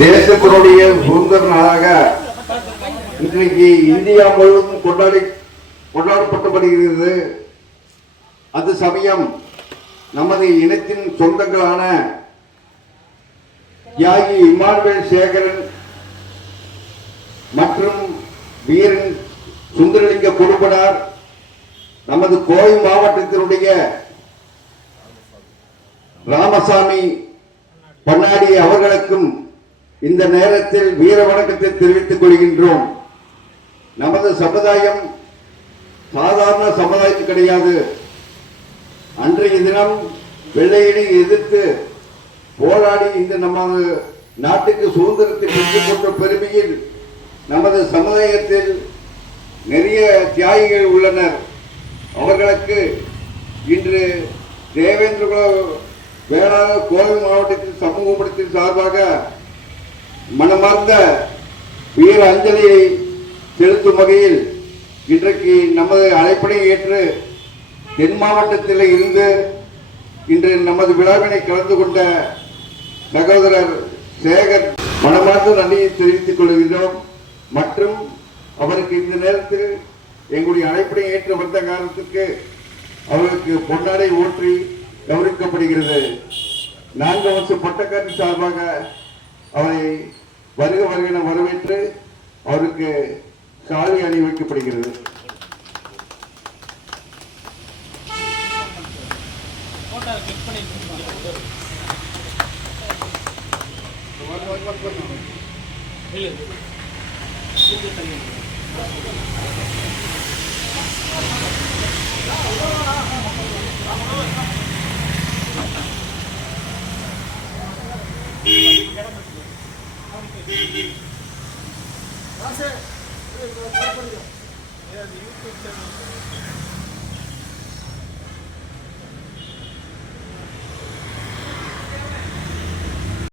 தேசத்தினுடைய சுதந்திர நாளாக இன்றைக்கு இந்தியா முழுவதும் கொண்டாடி கொண்டாடப்பட்டு வருகிறது அது சமயம் நமது இனத்தின் சொந்தங்களான தியாகி இமானுவேல் சேகரன் மற்றும் வீரன் சுந்தரலிங்க குடும்பனார் நமது கோவை மாவட்டத்தினுடைய ராமசாமி பண்ணாடி அவர்களுக்கும் இந்த நேரத்தில் வீர வணக்கத்தை தெரிவித்துக் கொள்கின்றோம். நமது சமுதாயம் சாதாரண சமுதாயம் கிடையாது. அன்றைய தினம் வெள்ளையனை எதிர்த்து போராடி இந்த நமது நாட்டுக்கு சுதந்திரத்தை பெற்றுக் கொண்ட பெருமையில் நமது சமுதாயத்தில் நிறைய தியாகிகள் உள்ளனர். அவர்களுக்கு இன்று தேவேந்திரகுல வேளாண் கோவை மாவட்டத்தின் சமூகப்படுத்தின் சார்பாக மனமார்ந்த வீர அஞ்சலியை செலுத்தும் வகையில் இன்றைக்கு நமது அழைப்படை ஏற்று தென் மாவட்டத்தில் இருந்து இன்று நமது விழாவினை கலந்து கொண்ட சகோதரர் சேகர் மனமார்ந்த நன்றியை தெரிவித்துக் கொள்கிறோம் மற்றும் அவருக்கு இந்த நேரத்தில் எங்களுடைய அழைப்படை ஏற்று வந்த காலத்திற்கு அவருக்கு பொன்னாடை ஊற்றி கௌரவிக்கப்படுகிறது. நான்கு வருஷம் பட்டக்காரி சார்பாக அவரை வருக வருகின வரவேற்று அவருக்கு சாலை அணிவிக்கப்படுகிறது. இல்லை. 나세. 네, 이거 버려. 야, 네 유튜브 채널.